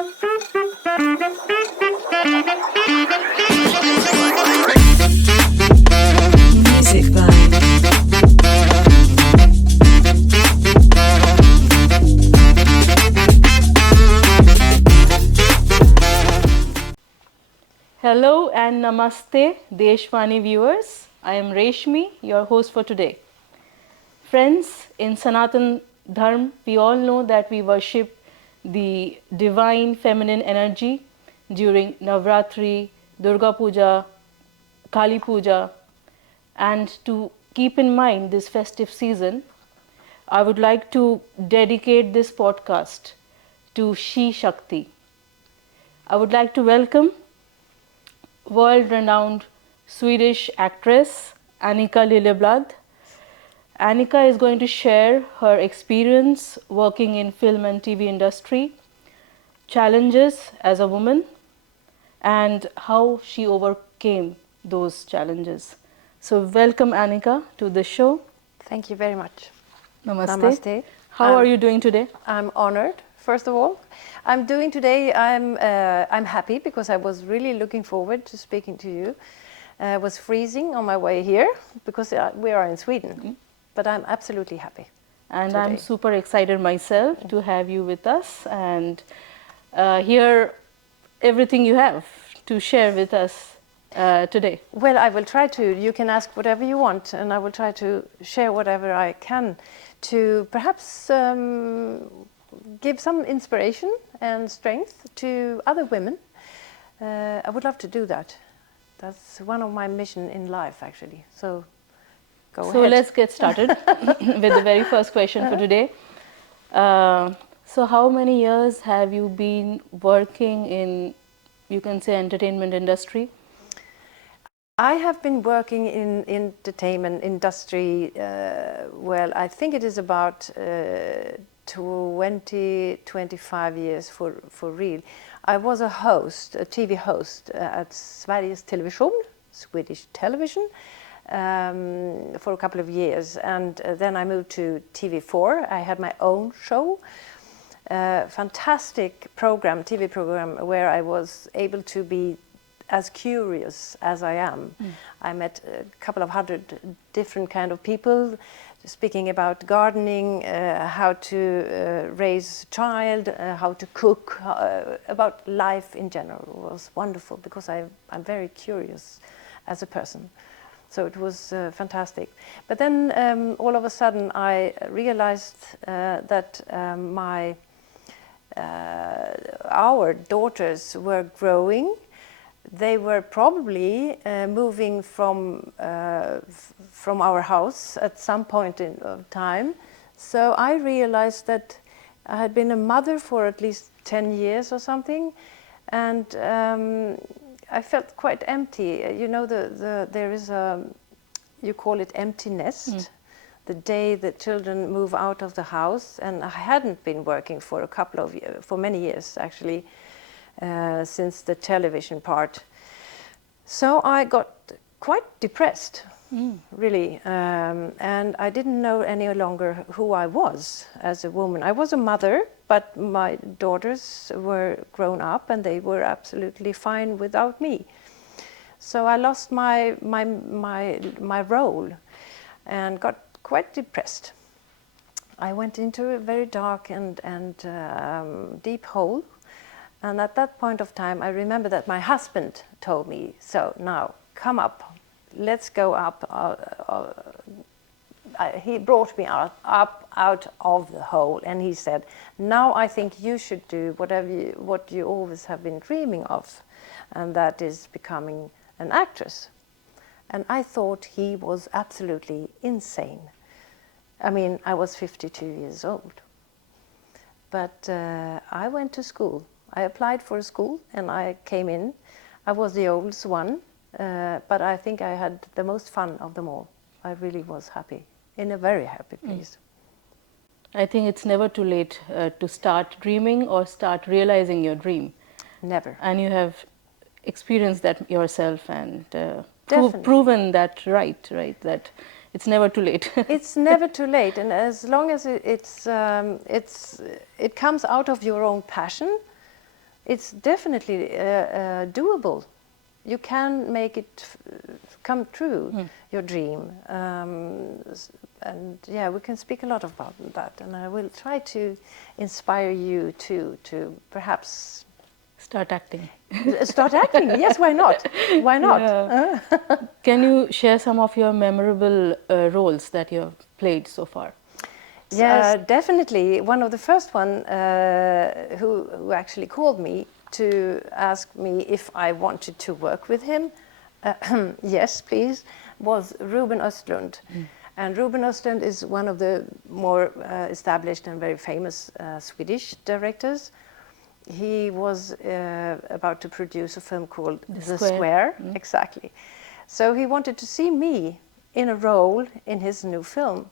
Music vibe. Hello and namaste, Deshvaani viewers. I am Reshmi, your host for today. Friends, in Sanatan Dharma, we all know that we worship the divine feminine energy during Navratri, Durga Puja, Kali Puja, and to keep in mind this festive season, I would like to dedicate this podcast to She Shakti. I would like to welcome world-renowned Swedish actress Annica Lilleblad. Annica is going to share her experience working in film and TV industry, challenges as a woman, and how she overcame those challenges. So welcome Annica to the show. Thank you very much. Namaste. Namaste. How are you doing today? I'm honored, first of all. I'm doing today, I'm happy because I was really looking forward to speaking to you. I was freezing on my way here because we are in Sweden, but I'm absolutely happy. And today. I'm super excited myself to have you with us and hear everything you have to share with us today. Well, I will try to. You can ask whatever you want, and I will try to share whatever I can to perhaps give some inspiration and strength to other women. I would love to do that. That's one of my mission in life, actually. So, go ahead. So let's get started with the very first question for today. So how many years have you been working in, you can say, entertainment industry? I have been working in entertainment industry, well, I think it is about 25 years for real. I was a host, a TV host at Sveriges Television, Swedish television, for a couple of years. And then I moved to TV4. I had my own show, fantastic program, TV program, where I was able to be as curious as I am. I met a couple of hundred different kind of people, speaking about gardening, how to raise a child, how to cook, about life in general. It was wonderful because I'm very curious as a person. So it was fantastic. But then all of a sudden I realized that our daughters were growing. They were probably moving from our house at some point in time. So I realized that I had been a mother for at least 10 years or something, and I felt quite empty. You know, there is you call it empty nest. The day that children move out of the house, and I hadn't been working for for many years actually. Since the television part. So I got quite depressed, really, and I didn't know any longer who I was as a woman. I was a mother, but my daughters were grown up and they were absolutely fine without me. So I lost my role and got quite depressed. I went into a very dark and deep hole. And at that point of time, I remember that my husband told me, so now, come up, let's go up. He brought me up out of the hole, and he said, now I think you should do what you always have been dreaming of, and that is becoming an actress. And I thought he was absolutely insane. I mean, I was 52 years old. But I went to school. I applied for a school and I came in. I was the oldest one, but I think I had the most fun of them all. I really was happy, in a very happy place. I think it's never too late to start dreaming or start realizing your dream. Never. And you have experienced that yourself and proven that right, that it's never too late. It's never too late, and as long as it comes out of your own passion, it's definitely doable. You can make it come true, your dream. And yeah, we can speak a lot about that. And I will try to inspire you to perhaps Start acting. start acting. Yes, why not? Why not? Yeah. Can you share some of your memorable roles that you have played so far? Yes, definitely. One of the first one who actually called me to ask me if I wanted to work with him, yes, please, was Ruben Östlund. And Ruben Östlund is one of the more established and very famous Swedish directors. He was about to produce a film called The Square. Exactly. So he wanted to see me in a role in his new film.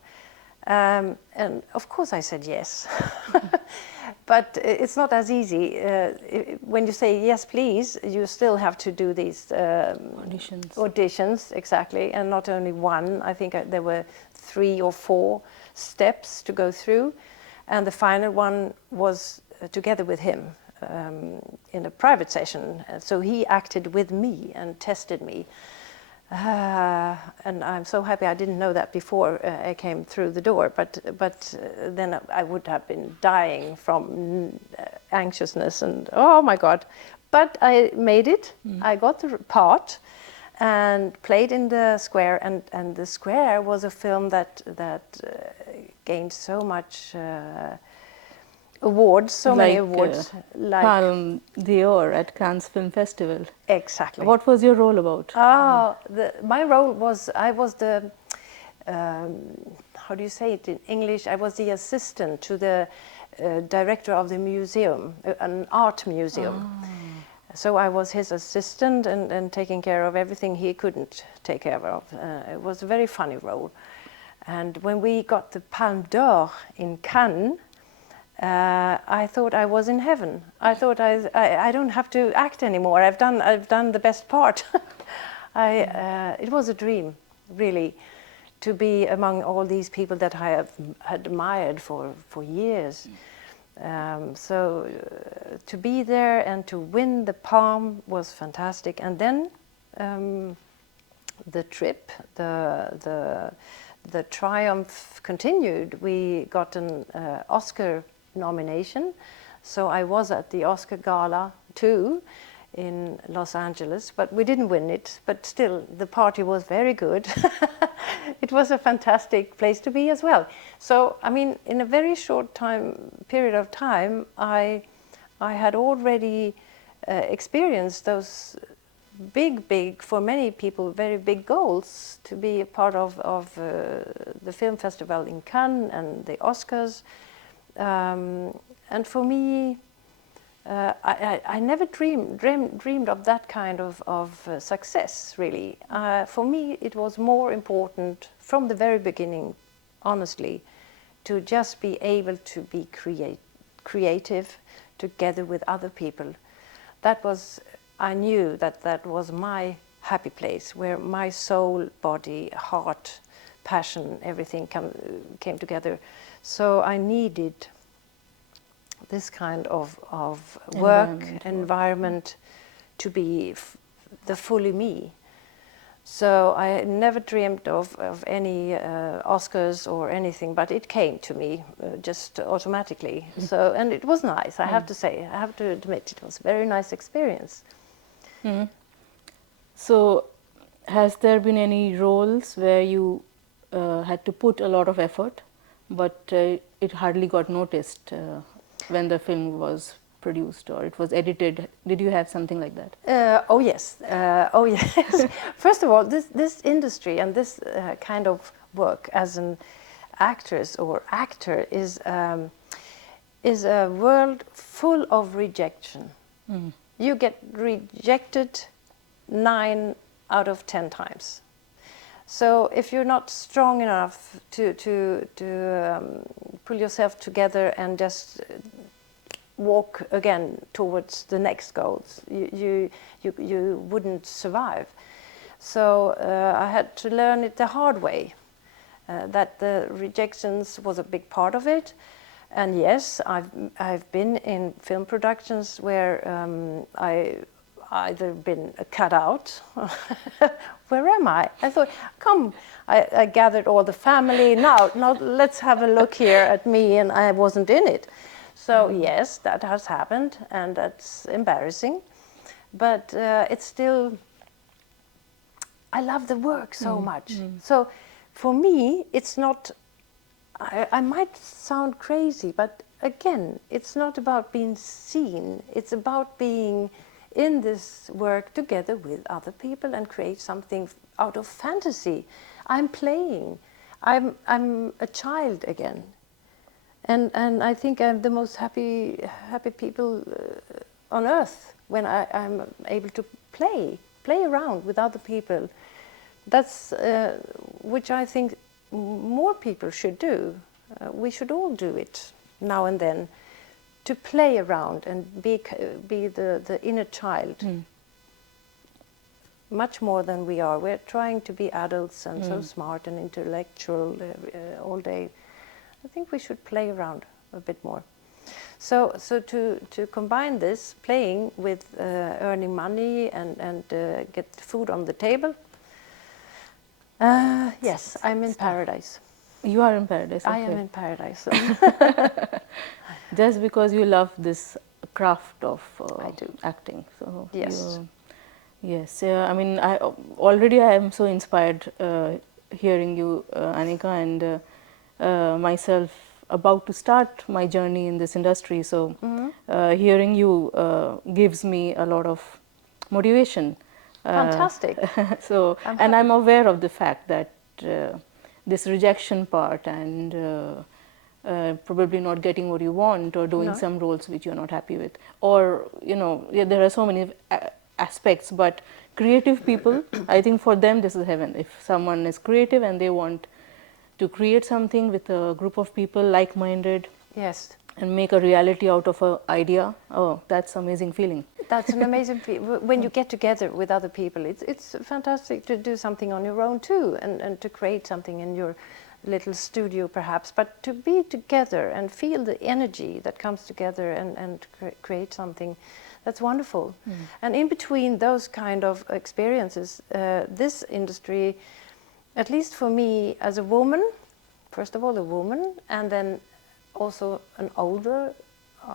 And of course I said yes. But it's not as easy. When you say yes please, you still have to do these auditions, exactly, and not only one. I think there were 3 or 4 steps to go through, and the final one was together with him in a private session. So he acted with me and tested me. And I'm so happy I didn't know that before I came through the door, but then I would have been dying from anxiousness and oh my God. But I made it. I got the part and played in The Square, and The Square was a film that gained so much awards, so many awards. Like Palme d'Or at Cannes Film Festival. Exactly. What was your role about? My role was, I was the, how do you say it in English? I was the assistant to the director of the museum, an art museum. So I was his assistant and taking care of everything he couldn't take care of. It was a very funny role. And when we got the Palme d'Or in Cannes, I thought I was in heaven. I thought I don't have to act anymore. I've done the best part. It was a dream, really, to be among all these people that I have admired for years. So to be there and to win the Palme was fantastic. And then the trip, the triumph continued. We got an Oscar nomination, so I was at the Oscar Gala too in Los Angeles, but we didn't win it, but still the party was very good. It was a fantastic place to be as well. So I mean, in a very short period of time, I had already experienced those big, for many people, very big goals to be a part of the film festival in Cannes and the Oscars. And for me, I never dreamed of that kind of success, really. For me, it was more important from the very beginning, honestly, to just be able to be creative together with other people. That was, I knew that was my happy place, where my soul, body, heart, passion, everything came together. So I needed this kind of work, environment to be the fully me. So I never dreamed of any Oscars or anything, but it came to me just automatically. So, and it was nice, I have to say, I have to admit, it was a very nice experience. So has there been any roles where you had to put a lot of effort, but it hardly got noticed when the film was produced or it was edited? Did you have something like that? Oh yes. First of all, this industry and this kind of work as an actress or actor is a world full of rejection. You get rejected 9 out of 10 times. So if you're not strong enough to pull yourself together and just walk again towards the next goals, you wouldn't survive. So I had to learn it the hard way, that the rejections was a big part of it, And yes, I've been in film productions where I either been cut out. Where am I? I thought, come, I gathered all the family. Now let's have a look here at me, and I wasn't in it. So yes, that has happened, and that's embarrassing. But it's still, I love the work so much. So for me, it's not, I might sound crazy, but again, it's not about being seen. It's about being in this work together with other people and create something out of fantasy. I'm playing. I'm a child again. And I think I'm the most happy people on earth when I'm able to play around with other people. That's which I think more people should do. We should all do it now and then, to play around and be the inner child. Much more than we are. We're trying to be adults and so smart and intellectual all day. I think we should play around a bit more. So to combine this playing with earning money and get food on the table, yes, I'm in paradise. You are in paradise. Okay. I am in paradise. Just because you love this craft of I do. acting. So Yes. Yes. I mean, already I am so inspired hearing you, Annica, and myself about to start my journey in this industry. So hearing you gives me a lot of motivation. Fantastic. So, and I'm aware of the fact that this rejection part and probably not getting what you want, or doing some roles which you're not happy with, or there are so many aspects, but creative people, I think for them this is heaven. If someone is creative and they want to create something with a group of people like-minded, Yes. and make a reality out of an idea, oh, that's an amazing feeling. That's an amazing feeling. When you get together with other people, it's fantastic to do something on your own too, and to create something in your little studio perhaps, but to be together and feel the energy that comes together and create something, that's wonderful. And in between those kind of experiences, this industry, at least for me as a woman, first of all a woman, and then also an older,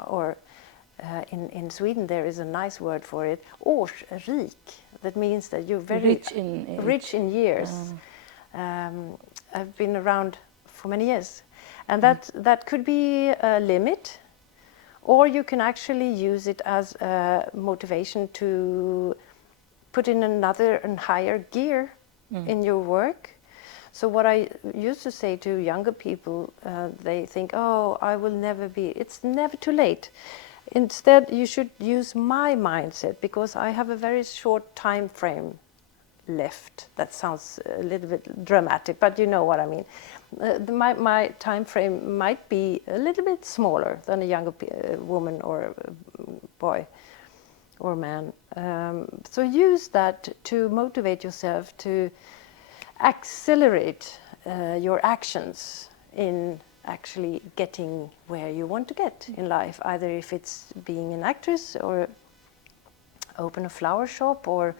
or in Sweden there is a nice word for it, årsrik. That means that you're very rich in years. I've been around for many years, and that could be a limit, or you can actually use it as a motivation to put in another and higher gear in your work. So what I used to say to younger people, they think, oh, I will never be, it's never too late. Instead, you should use my mindset, because I have a very short time frame left. That sounds a little bit dramatic, but you know what I mean. My time frame might be a little bit smaller than a younger woman or boy or man. So use that to motivate yourself to accelerate your actions in actually getting where you want to get in life, either if it's being an actress or open a flower shop or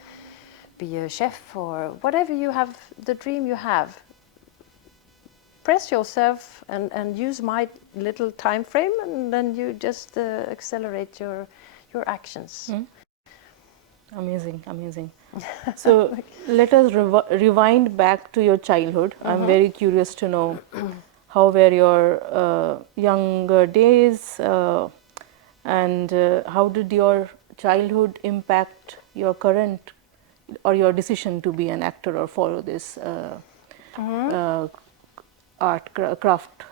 be a chef or whatever you have, the dream you have. Press yourself and use my little time frame, and then you just accelerate your actions. Amazing, amazing. So let us rewind back to your childhood. I'm very curious to know how were your younger days, and how did your childhood impact your current or your decision to be an actor or follow this art craft?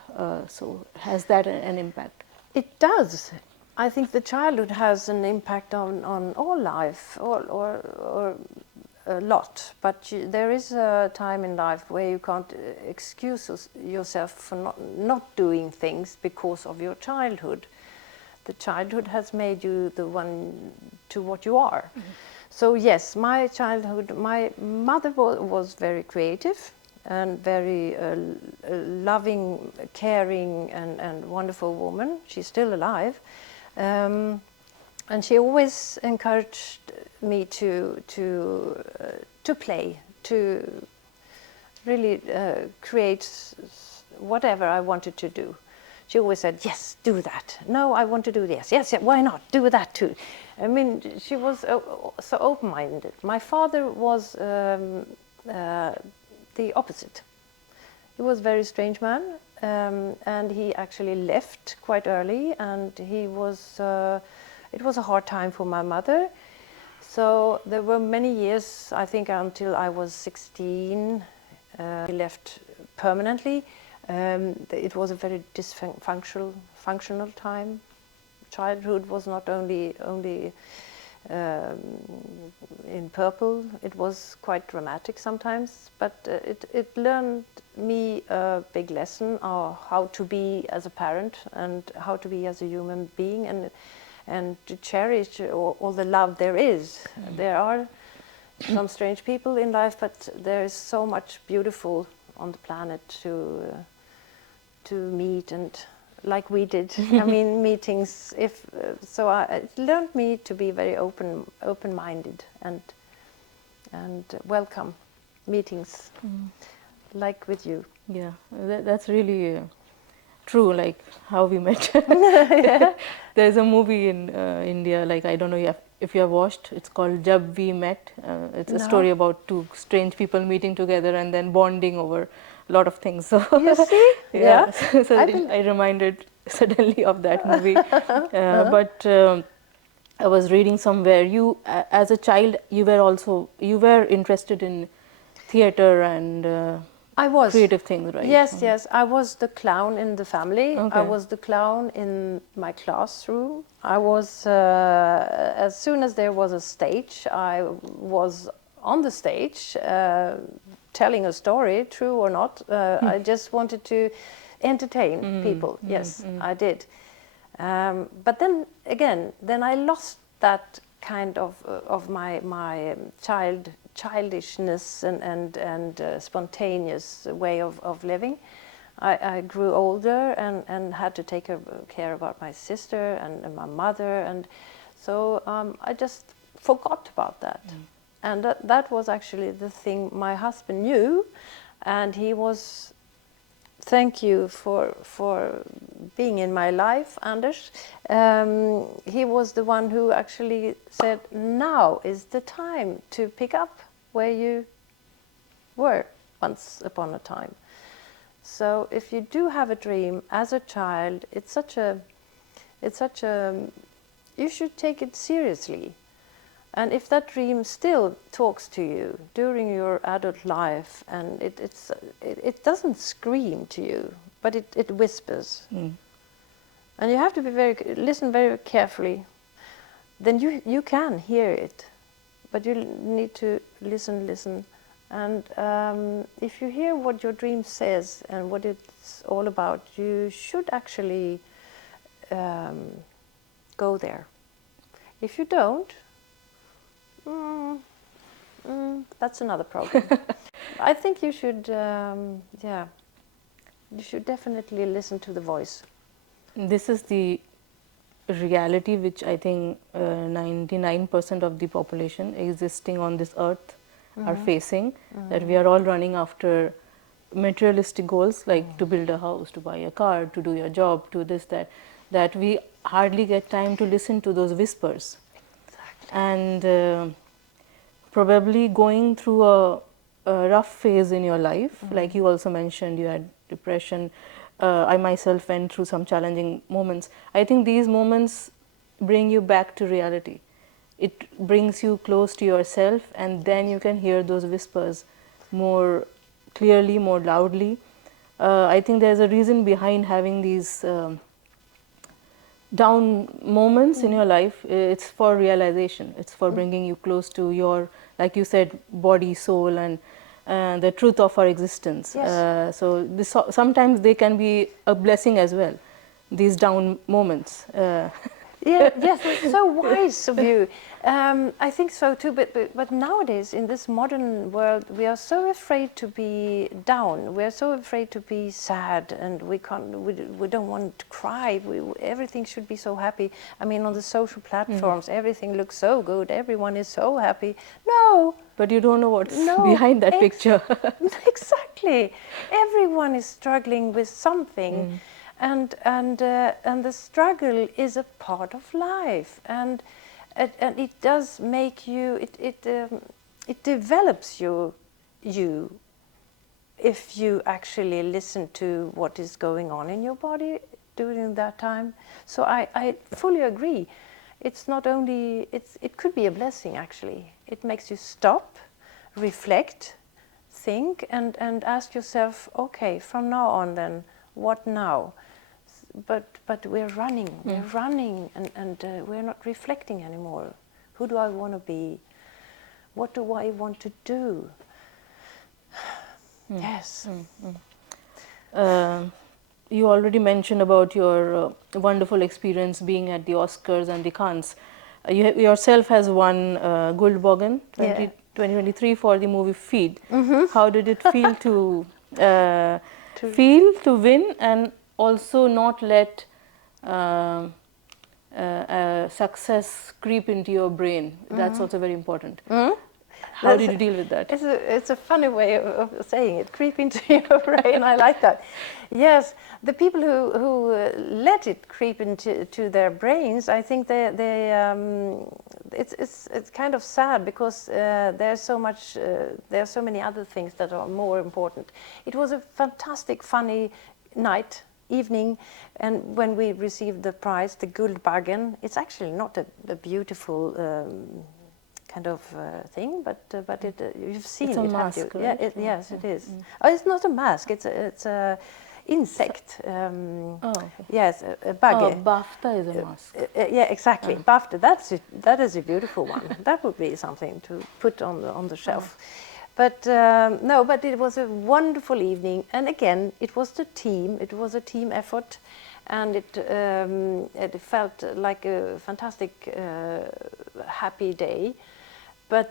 So has that an impact? It does. I think the childhood has an impact on all life, or a lot. But there is a time in life where you can't excuse yourself for not doing things because of your childhood. The childhood has made you the one to what you are. So yes, my childhood, my mother was very creative. and very loving, caring, and wonderful woman. She's still alive, and she always encouraged me to play, to really create whatever I wanted to do. She always said, yes, do that. No, I want to do this. Yes, why not? Do that too. I mean, she was so open-minded. My father was the opposite. He was a very strange man, and he actually left quite early, and he was, it was a hard time for my mother. So there were many years, I think until I was 16, he left permanently. It was a very functional time. Childhood was not only in purple, it was quite dramatic sometimes, but it learned me a big lesson of how to be as a parent and how to be as a human being, and to cherish all the love there is. There are some strange people in life, but there is so much beautiful on the planet to meet, and like we did. I mean, meetings. So it learned me to be very open-minded and welcome meetings, like with you. Yeah, that's really true. Like how we met. Yeah. There's a movie in India. Like I don't know if you have watched. It's called Jab We Met. It's a story about two strange people meeting together and then bonding over a lot of things. So You see? yeah. Yeah. So I reminded suddenly of that movie. But I was reading somewhere. You, as a child, you were interested in theater and I was. creative things, right? Yes, yes. I was the clown in the family. Okay. I was the clown in my classroom. I was, as soon as there was a stage, I was on the stage telling a story, true or not. I just wanted to entertain people. Yes, I did. But then again, I lost that kind of my childishness and spontaneous way of living. I grew older and had to take care about my sister and my mother, and so I just forgot about that. And that was actually the thing my husband knew, and he was, thank you for being in my life, Anders. He was the one who actually said, now is the time to pick up where you were once upon a time. So if you do have a dream as a child, you should take it seriously. And if that dream still talks to you during your adult life, and it doesn't scream to you, but it whispers, and you have to listen very carefully. Then you can hear it, but you need to listen. And if you hear what your dream says and what it's all about, you should actually go there. If you don't, that's another problem. I think you should, you should definitely listen to the voice. This is the reality which I think 99% of the population existing on this earth are facing, that we are all running after materialistic goals, like to build a house, to buy a car, to do your job, to this, that we hardly get time to listen to those whispers. Exactly. And probably going through a rough phase in your life, like you also mentioned, you had depression. I myself went through some challenging moments. I think these moments bring you back to reality. It brings you close to yourself, and then you can hear those whispers more clearly, more loudly. I think there's a reason behind having these down moments in your life. It's for realization. It's for bringing you close to your, like you said, body, soul, and the truth of our existence. Yes. So sometimes they can be a blessing as well, these down moments. Yeah, yes, it's so wise of you. I think so too, but nowadays in this modern world, we are so afraid to be down. We are so afraid to be sad, and we can't. We don't want to cry. Everything should be so happy. I mean, on the social platforms, everything looks so good. Everyone is so happy. No, But you don't know what's no, behind that picture. exactly. Everyone is struggling with something, and the struggle is a part of life, and it does make you. It develops you if you actually listen to what is going on in your body during that time. So I fully agree. It's not only it could be a blessing actually. It makes you stop, reflect, think, and ask yourself, okay, from now on then, what now? But we're running, and we're not reflecting anymore. Who do I want to be? What do I want to do? Yes. You already mentioned about your wonderful experience being at the Oscars and the Cannes. You yourself has won Guldbaggen Yeah. 2023 for the movie Feed. How did it feel to win and also not let success creep into your brain? That's also very important. How did you deal with that? It's a funny way of saying it. Creep into your brain. I like that. Yes, the people who let it creep into their brains, I think it's kind of sad because there's so much. There are so many other things that are more important. It was a fantastic, funny night. Evening, and when we received the prize, the Guldbaggen, it's actually not a beautiful kind of thing, but you've seen it's a it, mask, haven't you? right? Yeah, yes, it is. Oh, it's not a mask. It's a insect. Okay. Yes, a bug. Oh, BAFTA is a mask. Yeah, exactly. BAFTA. That is a beautiful one. That would be something to put on the shelf. But no, but it was a wonderful evening, and again, it was the team. It was a team effort, and it felt like a fantastic, happy day. But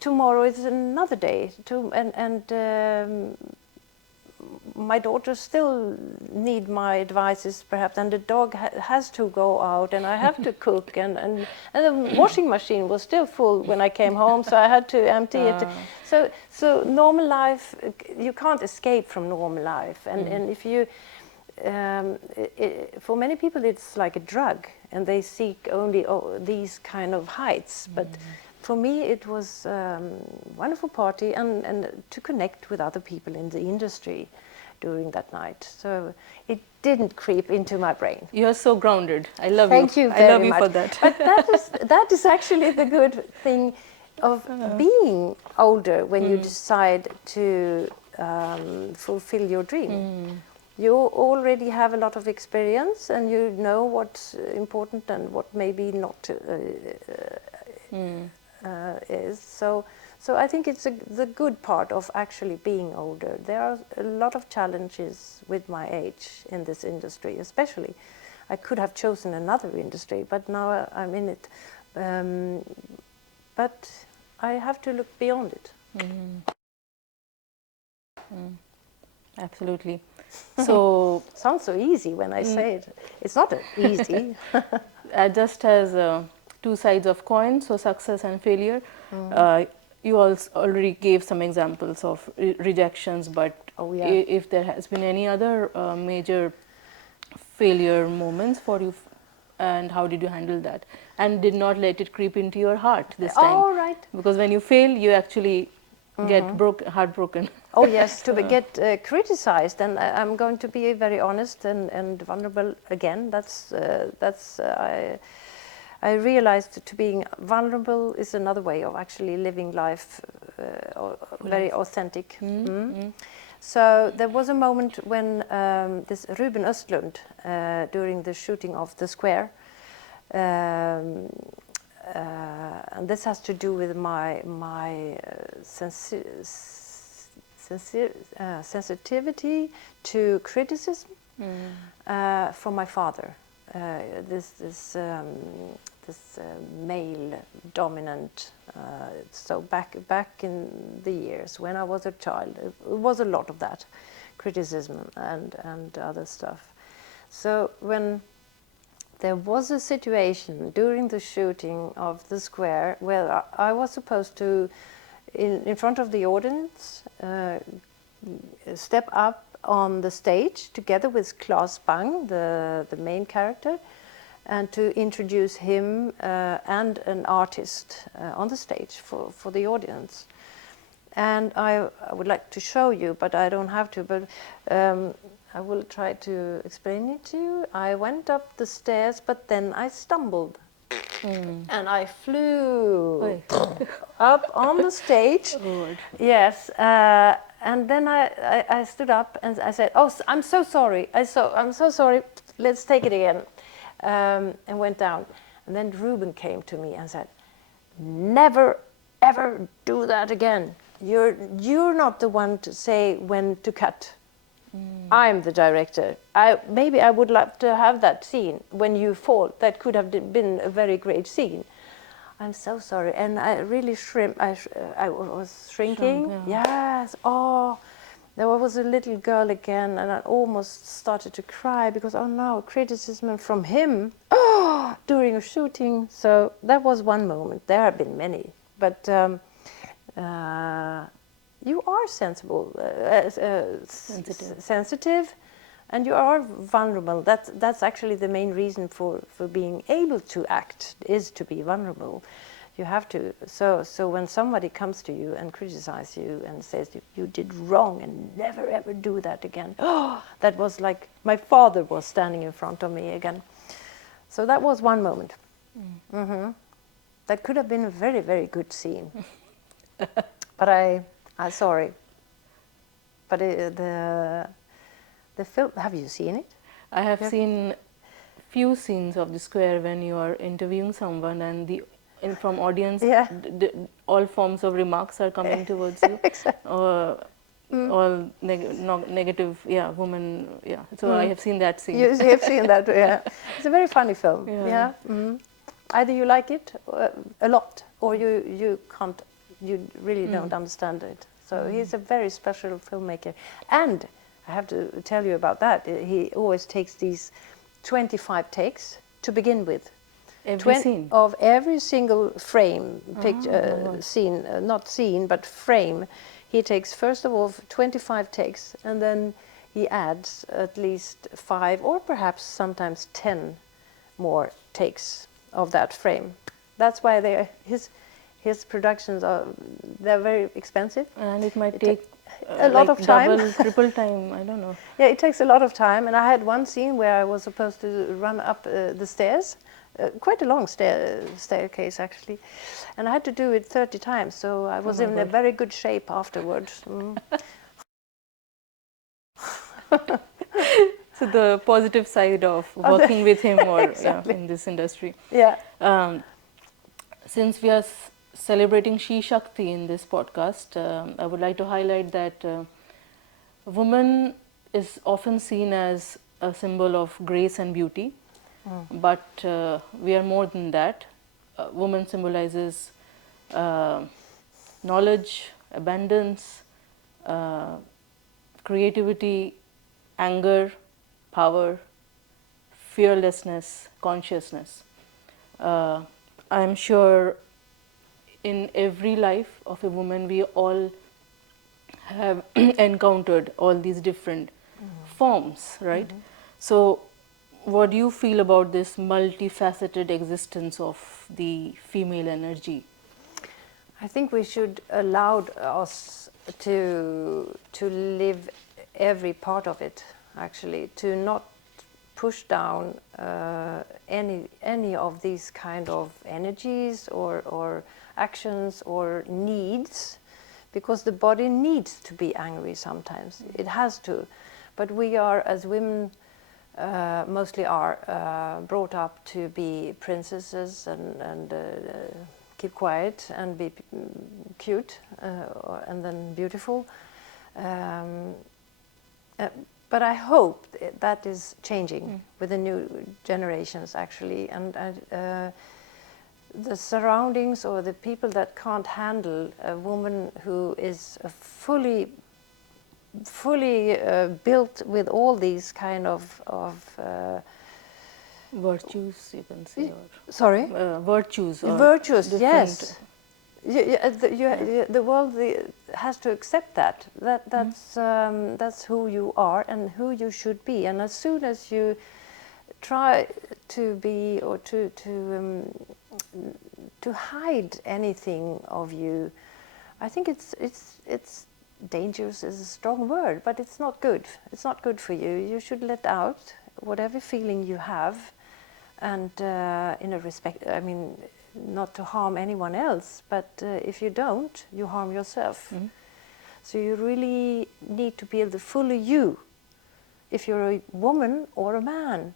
tomorrow is another day, my daughters still need my advices perhaps, and the dog has to go out, and I have to cook, and the washing machine was still full when I came home, so I had to empty it. So normal life, you can't escape from normal life, and if you for many people it's like a drug, and they seek only these kind of heights, but for me it was a wonderful party, and to connect with other people in the industry during that night. So it didn't creep into my brain. You're so grounded. I love you. Thank you very much. I love you for that. But that is actually the good thing of being older when you decide to fulfill your dream. You already have a lot of experience, and you know what's important and what maybe not is. So I think it's the good part of actually being older. There are a lot of challenges with my age in this industry, especially. I could have chosen another industry, but now I'm in it. But I have to look beyond it. Absolutely. So sounds so easy when I say it. It's not easy. Just as two sides of coin, so success and failure. You also already gave some examples of rejections, but if there has been any other major failure moments for you, and how did you handle that? And did not let it creep into your heart this time. Oh, right. Because when you fail, you actually get heartbroken. Oh yes, to get criticized, and I'm going to be very honest and vulnerable again. I realized to being vulnerable is another way of actually living life, very authentic. So there was a moment when this Ruben Östlund, during the shooting of The Square, and this has to do with my sensitivity to criticism from my father. this male dominant. So back in the years when I was a child, it was a lot of that criticism and other stuff. So when there was a situation during the shooting of The Square where I was supposed to, in front of the audience, step up on the stage together with Claes Bang, the main character, and to introduce him and an artist on the stage for the audience. And I would like to show you, but I don't have to, but I will try to explain it to you. I went up the stairs, but then I stumbled. And I flew up on the stage. Lord. Yes, and then I stood up and I said, "Oh, I'm so sorry. I'm so sorry. Let's take it again," and went down. And then Ruben came to me and said, "Never, ever do that again. You're not the one to say when to cut. I'm the director. Maybe I would love to have that scene when you fall. That could have been a very great scene. I'm so sorry." And I really I was shrinking. Shrunk, yeah. Yes. Oh, there was a little girl again, and I almost started to cry because, oh no, criticism from him during a shooting. So that was one moment. There have been many, but you are sensitive, and you are vulnerable. That's actually the main reason for being able to act, is to be vulnerable. You have to. So when somebody comes to you and criticizes you and says you did wrong and never ever do that again, that was like my father was standing in front of me again. So that was one moment. That could have been a very, very good scene. But I'm sorry. But the film, have you seen it? I have seen few scenes of The Square when you are interviewing someone and from audience, all forms of remarks are coming towards you. Exactly. All negative, woman, So I have seen that scene. You have seen that, yeah. It's a very funny film, Yeah. Either you like it a lot, or you can't, you really don't understand it. So he's a very special filmmaker. And I have to tell you about that. He always takes these 25 takes to begin with. Every scene? Of every single frame, picture, scene, not scene, but frame. He takes, first of all, 25 takes, and then he adds at least 5 or perhaps sometimes 10 more takes of that frame. That's why his productions they're very expensive. And it might take a lot of time. Double, triple time, I don't know. Yeah, it takes a lot of time. And I had one scene where I was supposed to run up the stairs, quite a long staircase actually, and I had to do it 30 times. So I was in a very good shape afterwards. So the positive side of working with him or Exactly. in this industry. Yeah. Since we are celebrating She Shakti in this podcast, I would like to highlight that woman is often seen as a symbol of grace and beauty, but we are more than that. Woman symbolizes knowledge, abundance, creativity, anger, power, fearlessness, consciousness. I'm sure in every life of a woman we all have encountered all these different forms, right? So what do you feel about this multifaceted existence of the female energy? I think we should allow us to live every part of it, actually, to not push down any of these kind of energies or actions or needs, because the body needs to be angry sometimes. It has to. But we are, as women, mostly are brought up to be princesses and keep quiet and be and then beautiful. But I hope that is changing with the new generations, actually, and the surroundings or the people that can't handle a woman who is fully built with all these kind of virtues, you can say, or sorry, virtues, or virtues. different. Yes, the world has to accept that. That's who you are and who you should be. And as soon as you try to be or to hide anything of you, I think it's dangerous is a strong word, but it's not good. It's not good for you. You should let out whatever feeling you have, and in a respect. I mean, not to harm anyone else, but if you don't, you harm yourself. So you really need to be the fully you. If you're a woman or a man,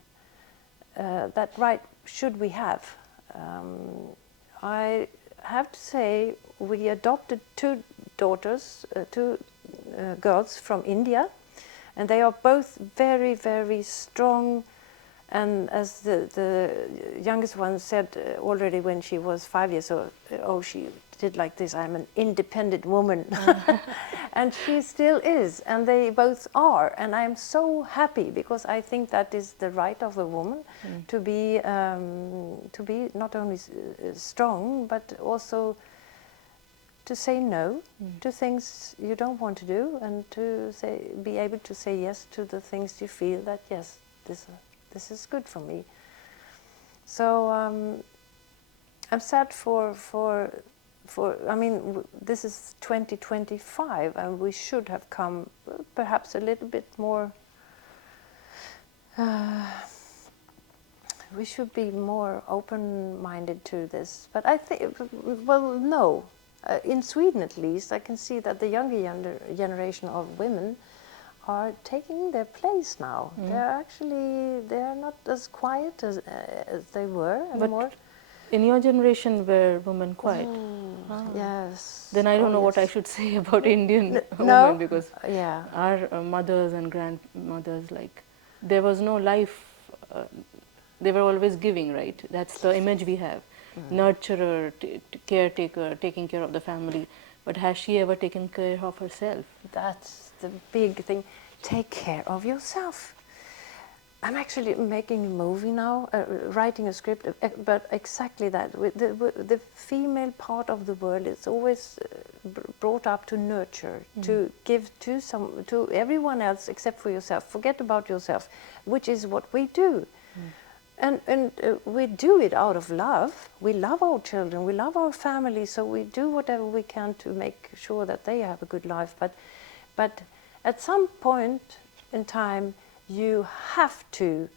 that right should we have. I have to say, we adopted two daughters, two girls from India, and they are both very, very strong. And as the youngest one said already when she was 5 years old, oh, she did like this, I'm an independent woman. And she still is, and they both are. And I'm so happy, because I think that is the right of a woman, to be not only strong, but also to say no to things you don't want to do, and to be able to say yes to the things you feel that, yes, this is good for me. So I'm sad for I mean, this is 2025, and we should have come perhaps a little bit more. We should be more open-minded to this. But I think, well, no. In Sweden, at least, I can see that the younger generation of women are taking their place now. They're not as quiet as they were anymore. In your generation, were women quiet? Yes. Then I don't know what I should say about Indian women, because our mothers and grandmothers, like, there was no life. They were always giving, right? That's the image we have. Nurturer, caretaker, taking care of the family. But has she ever taken care of herself? That's the big thing. Take care of yourself. I'm actually making a movie now, writing a script, but exactly that. The female part of the world is always brought up to nurture, to give to everyone else except for yourself. Forget about yourself, which is what we do. And we do it out of love. We love our children, we love our family, so we do whatever we can to make sure that they have a good life. But at some point in time, you have to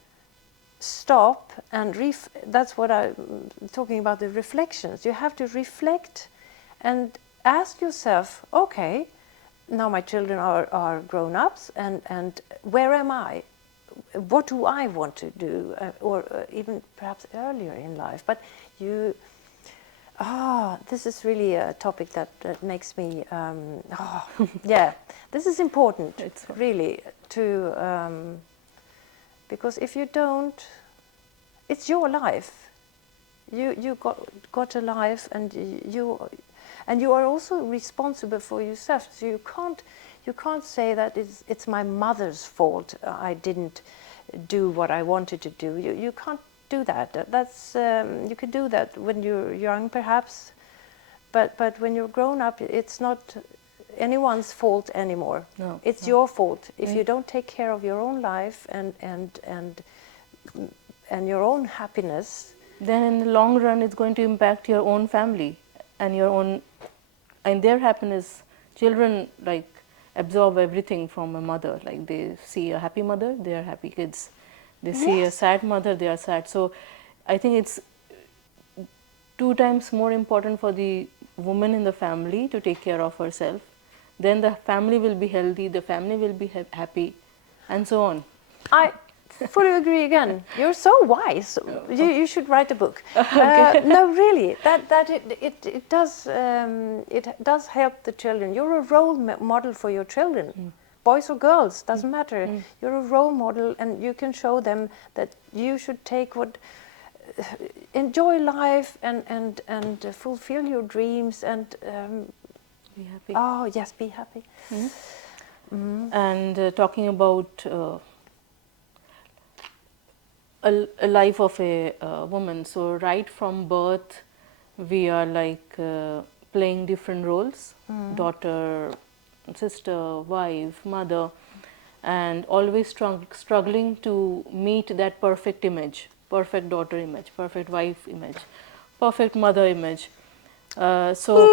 stop and that's what I'm talking about, the reflections. You have to reflect and ask yourself, okay, now my children are grown-ups, and where am I? What do I want to do? Or even perhaps earlier in life. But this is really a topic that makes me, yeah, this is important. It's really to, because if you don't, it's your life. You got a life, and you are also responsible for yourself. So you can't say that it's my mother's fault. I didn't do what I wanted to do. You can't do that. That's you could do that when you're young, perhaps, but when you're grown up, it's not anyone's fault anymore. No, it's your fault if you don't take care of your own life and your own happiness. Then in the long run, it's going to impact your own family and your own, and their happiness. Children absorb everything from a mother. Like, they see a happy mother, they are happy kids. They see a sad mother, they are sad. So I think it's 2 times more important for the woman in the family to take care of herself. Then the family will be healthy, the family will be happy, and so on. I fully agree again. You're so wise. You should write a book. Okay. No, really, it does help the children. You're a role model for your children. boys or girls, doesn't matter. You're a role model, and you can show them that you should take enjoy life and fulfill your dreams and Be happy. oh yes, be happy. And talking about a life of a woman, so right from birth we are like playing different roles, daughter, sister, wife, mother, and always struggling to meet that perfect image, perfect daughter image, perfect wife image, perfect mother image. So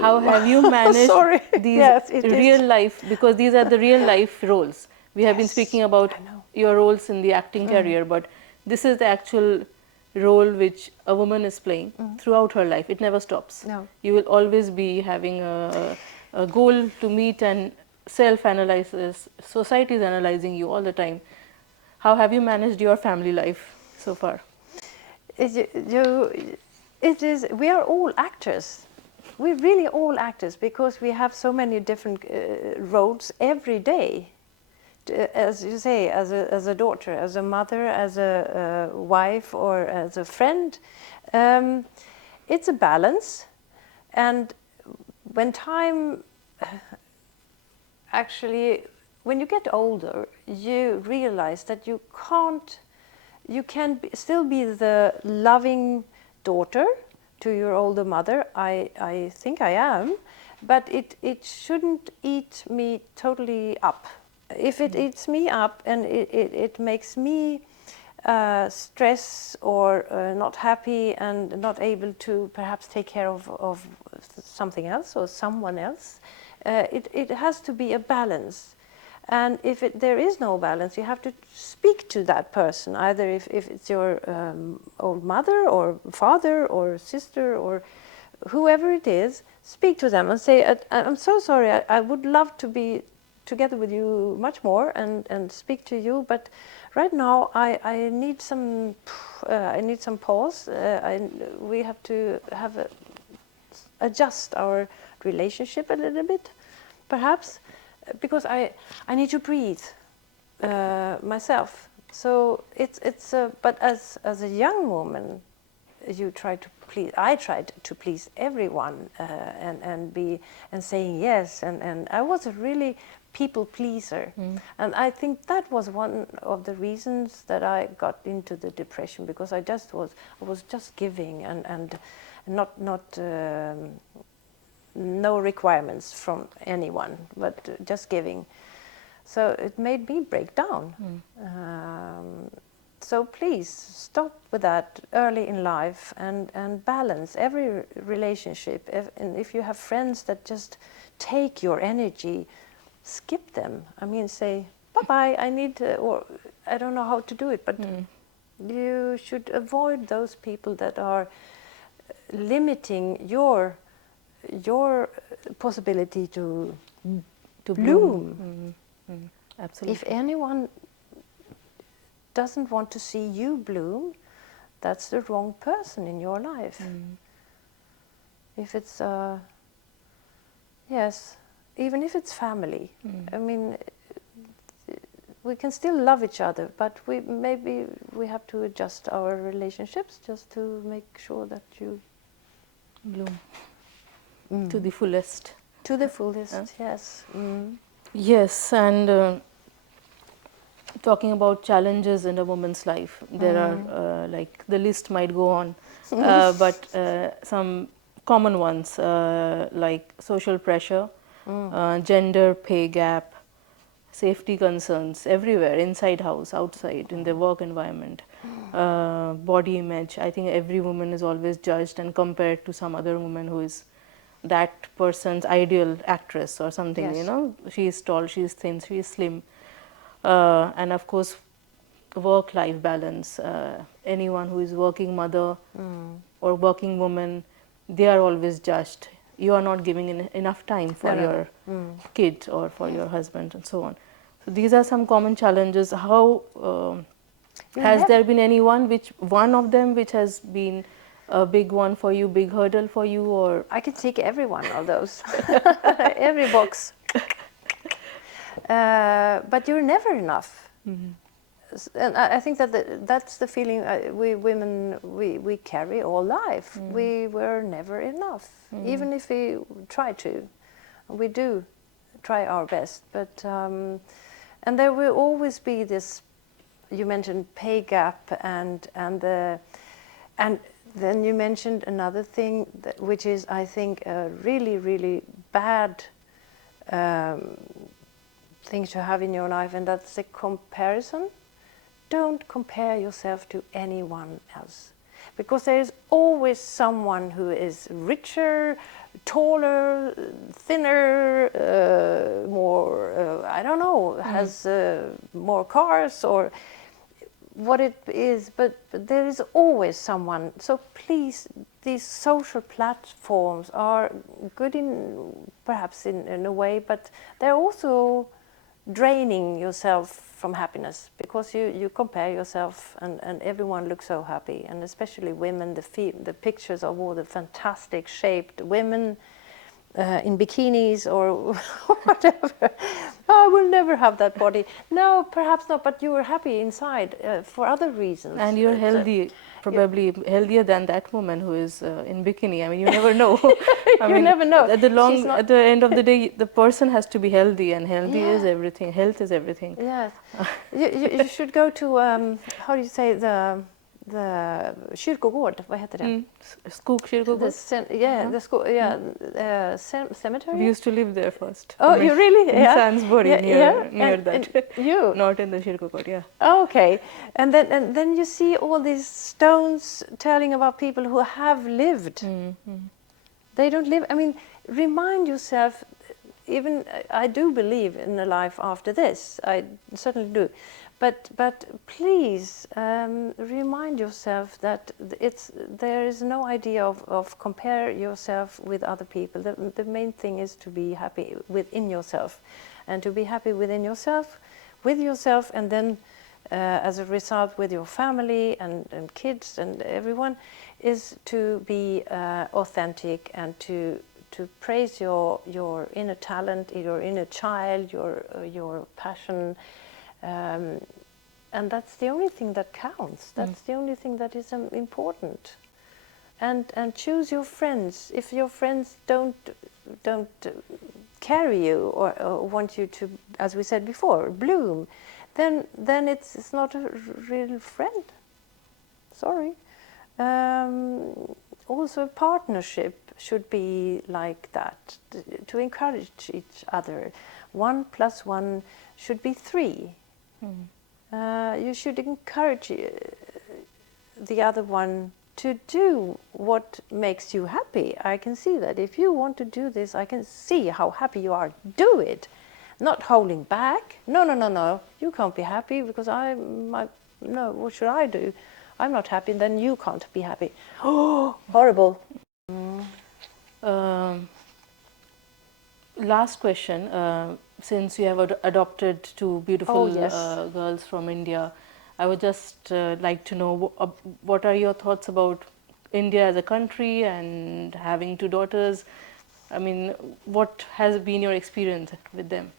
how have you managed Sorry. these Yes, it real is. life, because these are the real life roles. We have been Yes, speaking about I know. your roles in the acting career, but this is the actual role which a woman is playing throughout her life. It never stops. No. You will always be having a goal to meet and self-analysis. Society is analyzing you all the time. How have you managed your family life so far? It is. We are all actors. We're really all actors because we have so many different roles every day. As you say, as a daughter, as a mother, as a wife, or as a friend, it's a balance. And when time, actually, when you get older, you realize that you can still be the loving daughter to your older mother. I think I am, but it shouldn't eat me totally up. If it eats me up and it makes me stress or not happy and not able to perhaps take care of something else or someone else, it has to be a balance. And if there is no balance, you have to speak to that person, either if it's your old mother or father or sister or whoever it is, speak to them and say, I'm so sorry, I would love to be together with you much more and speak to you, but right now I need some pause. We have to adjust our relationship a little bit, perhaps, because I need to breathe myself. So but as a young woman, you try to please. I tried to please everyone and saying yes, and I was a really people pleaser, and I think that was one of the reasons that I got into the depression, because I was just giving and not no requirements from anyone, but just giving. So it made me break down. So please stop with that early in life and balance every relationship. If you have friends that just take your energy, skip them. I mean, say, bye-bye, I need to, or I don't know how to do it, but you should avoid those people that are limiting your possibility to bloom. Absolutely. If anyone doesn't want to see you bloom, that's the wrong person in your life. If it's yes, even if it's family, I mean, we can still love each other, but maybe we have to adjust our relationships just to make sure that you bloom to the fullest. To the fullest, yes. Yes, and talking about challenges in a woman's life, there are like the list might go on, but some common ones like social pressure, gender pay gap, safety concerns everywhere, inside house, outside, in the work environment, body image. I think every woman is always judged and compared to some other woman who is that person's ideal actress or something. Yes. You know, she is tall, she is thin, she is slim. And of course, work-life balance. Anyone who is working mother or working woman, they are always judged. You are not giving enough time for your kid or for your husband and so on. So these are some common challenges. How has there been one of them which has been a big one for you, big hurdle for you, or? I can tick every one of those, every box. but you're never enough. And I think that that's the feeling we women we carry all life. We were never enough, even if we try to. We do try our best, but and there will always be this. You mentioned pay gap, and then you mentioned another thing which is, I think, a really bad thing to have in your life, and that's the comparison. Don't compare yourself to anyone else, because there is always someone who is richer, taller, thinner, more, I don't know, has more cars or what it is, but there is always someone. So please, these social platforms are good perhaps in a way, but they're also draining yourself from happiness, because you compare yourself, and everyone looks so happy, and especially women, the pictures of all the fantastic shaped women in bikinis or whatever. Oh, I will never have that body. No, perhaps not, but you are happy inside for other reasons. And you're healthy, probably healthier than that woman who is in bikini. I mean, you never know. You never know. At the end of the day, the person has to be healthy, and healthy is everything. Health is everything. Yes. You should go to, how do you say, the kyrkogård, vad heter det? Skogskyrkogård? Cemetery? We used to live there first. Oh, you really? In Sandsbury, near that. And you? Not in the kyrkogård, yeah. Okay. And then you see all these stones telling about people who have lived. They don't live. I mean, remind yourself, even I do believe in a life after this. I certainly do. But please remind yourself that there is no idea of compare yourself with other people. The main thing is to be happy within yourself, and to be happy within yourself, with yourself, and then as a result with your family and kids and everyone, is to be authentic, and to praise your inner talent, your inner child, your passion. And that's the only thing that counts. That's the only thing that is important. And choose your friends. If your friends don't carry you or want you to, as we said before, bloom, then it's not a real friend. Sorry. Also, a partnership should be like that, to encourage each other. 1 + 1 should be 3. You should encourage the other one to do what makes you happy. I can see that. If you want to do this, I can see how happy you are. Do it. Not holding back. No. You can't be happy because no, what should I do? I'm not happy, then you can't be happy. Oh, horrible. Last question. Since you have adopted 2 beautiful girls from India, I would just like to know what are your thoughts about India as a country and having 2 daughters. I mean, what has been your experience with them?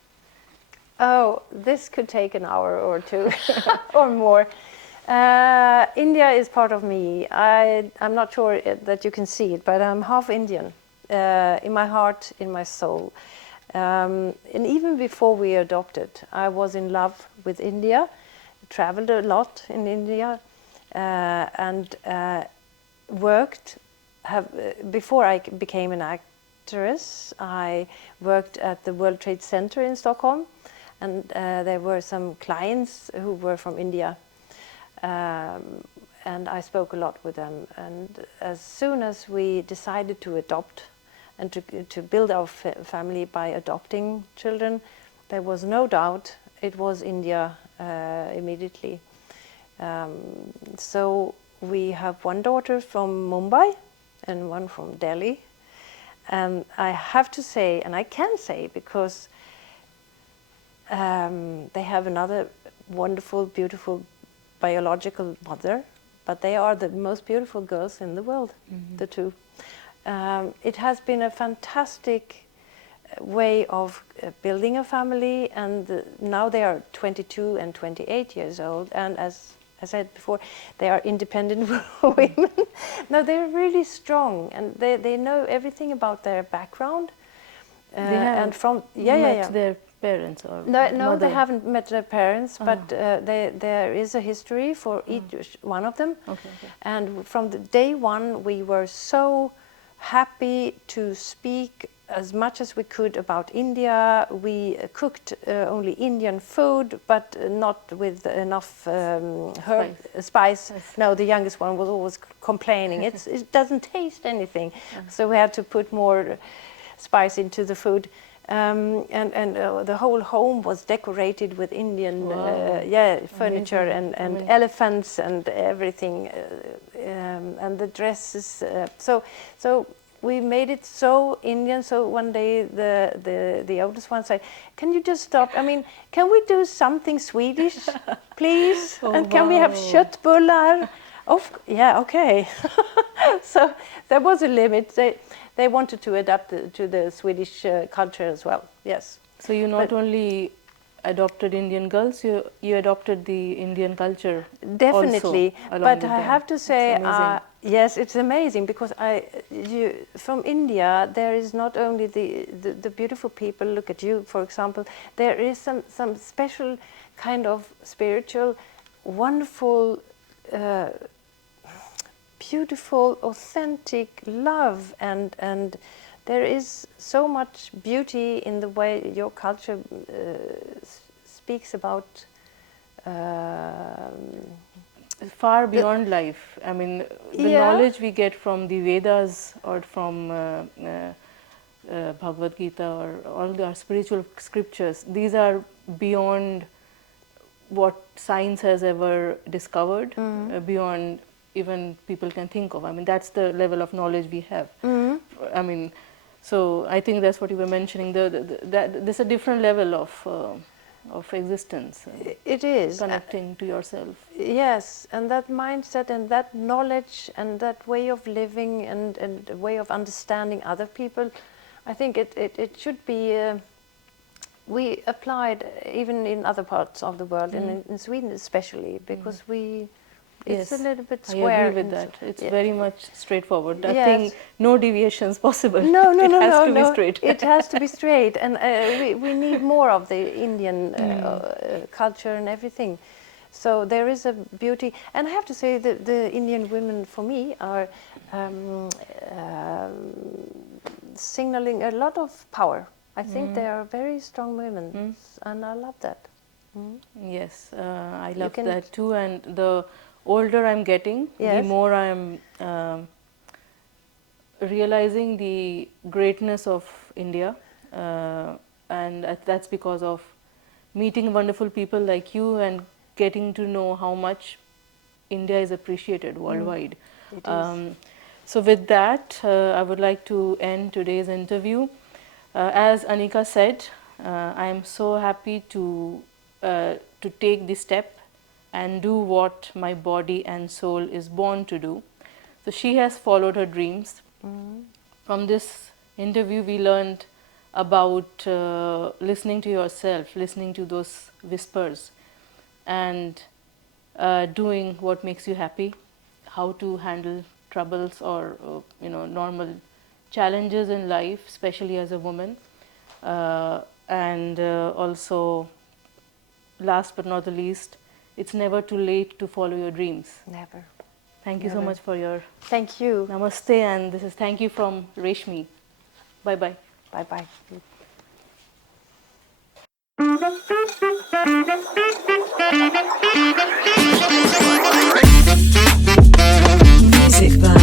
Oh, this could take an hour or 2 or more. India is part of me. I'm not sure that you can see it, but I'm half Indian in my heart, in my soul. And even before we adopted, I was in love with India, traveled a lot in India, and worked. Before I became an actress, I worked at the World Trade Center in Stockholm, and there were some clients who were from India, and I spoke a lot with them. And as soon as we decided to adopt and to build our family by adopting children, there was no doubt it was India immediately. So we have 1 daughter from Mumbai and 1 from Delhi. And I have to say, and I can say, because they have another wonderful, beautiful biological mother, but they are the most beautiful girls in the world, the 2. It has been a fantastic way of building a family, and now they are 22 and 28 years old, and as I said before, they are independent women. No, they're really strong, and they know everything about their background. They have and from met their parents or no, mother. they haven't met their parents, but there is a history for each one of them. Okay. And from the day one, we were so happy to speak as much as we could about India. We cooked only Indian food, but not with enough spice. Yes. No, the youngest one was always complaining. It doesn't taste anything. So we had to put more spice into the food. And the whole home was decorated with Indian furniture and elephants and everything, and the dresses. So we made it so Indian. So one day the oldest one said, "Can you just stop? I mean, can we do something Swedish, please? And can we have köttbullar?" Okay. So there was a limit. They wanted to adapt to the Swedish culture as well. Yes. So you not only adopted Indian girls, you adopted the Indian culture. Definitely, also but I have to say, it's yes, it's amazing because from India there is not only the beautiful people. Look at you, for example. There is some special kind of spiritual, wonderful. Beautiful, authentic love, and there is so much beauty in the way your culture speaks about far beyond life. I mean, the knowledge we get from the Vedas or from Bhagavad Gita or all our spiritual scriptures, these are beyond what science has ever discovered, beyond even people can think of. I mean, that's the level of knowledge we have. I mean, so I think that's what you were mentioning. That there's a different level of existence. It is connecting to yourself. Yes, and that mindset and that knowledge and that way of living and way of understanding other people. I think it should be. We applied even in other parts of the world, and in Sweden especially, because it's a little bit square. I agree with that. It's very much straightforward. I think no deviations possible. No, it has to be straight. It has to be straight, and we need more of the Indian culture and everything. So there is a beauty, and I have to say that the Indian women, for me, are signaling a lot of power. I think they are very strong women, and I love that. Yes, I love that too. And the older I'm getting, the more I'm realizing the greatness of India, and that's because of meeting wonderful people like you and getting to know how much India is appreciated worldwide. It is. So with that, I would like to end today's interview. As Annica said, I am so happy to take this step and do what my body and soul is born to do. So she has followed her dreams. From this interview, we learned about listening to yourself, listening to those whispers, and doing what makes you happy, how to handle troubles or normal challenges in life, especially as a woman, and also, last but not the least, it's never too late to follow your dreams. Never. Thank you so much for your Thank you. Namaste, and this is thank you from Reshmi. Bye bye. Bye bye. Music by